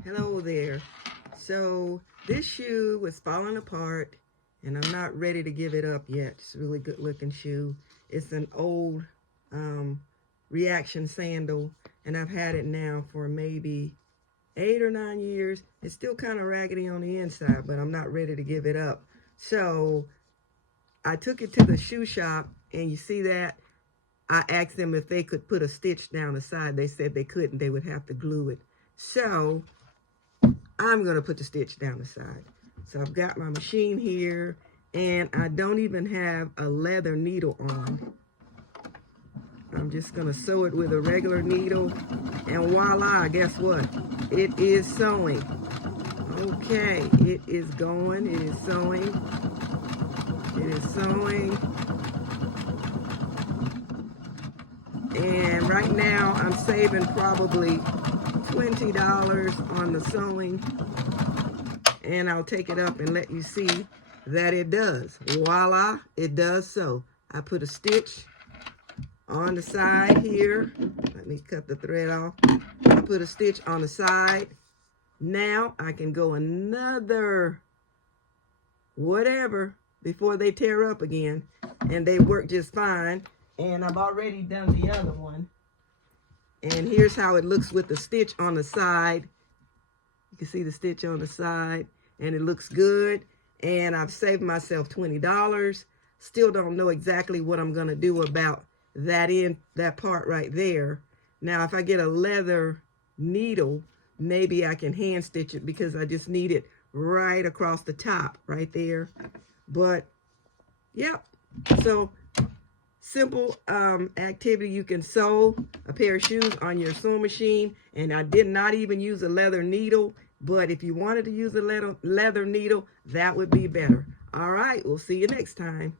Hello there. So this shoe was falling apart and I'm not ready to give it up yet. It's a really good looking shoe. It's an old Reaction sandal and I've had it now for maybe 8 or 9 years. It's still kind of raggedy on the inside, but I'm not ready to give it up. So I took it to the shoe shop and you see that? I asked them if they could put a stitch down the side. They said they couldn't. They would have to glue it. So I'm going to put the stitch down the side. So I've got my machine here and I don't even have a leather needle on. I'm just going to sew it with a regular needle and voila, guess what? It is sewing. Okay, it is going, it is sewing. It is sewing. And right now I'm saving probably $20 on the sewing. And I'll take it up and let you see that it does. Voila, it does sew. I put a stitch on the side here. Let me cut the thread off. I put a stitch on the side. Now I can go another whatever before they tear up again. And they work just fine. And I've already done the other one. And here's how it looks with the stitch on the side. You can see the stitch on the side and it looks good. And I've saved myself $20. Still don't know exactly what I'm going to do about that part right there. Now, if I get a leather needle, maybe I can hand stitch it because I just need it right across the top right there. But, yeah, so simple activity. You can sew a pair of shoes on your sewing machine, and I did not even use a leather needle, but if you wanted to use a leather needle, that would be better. All right, we'll see you next time.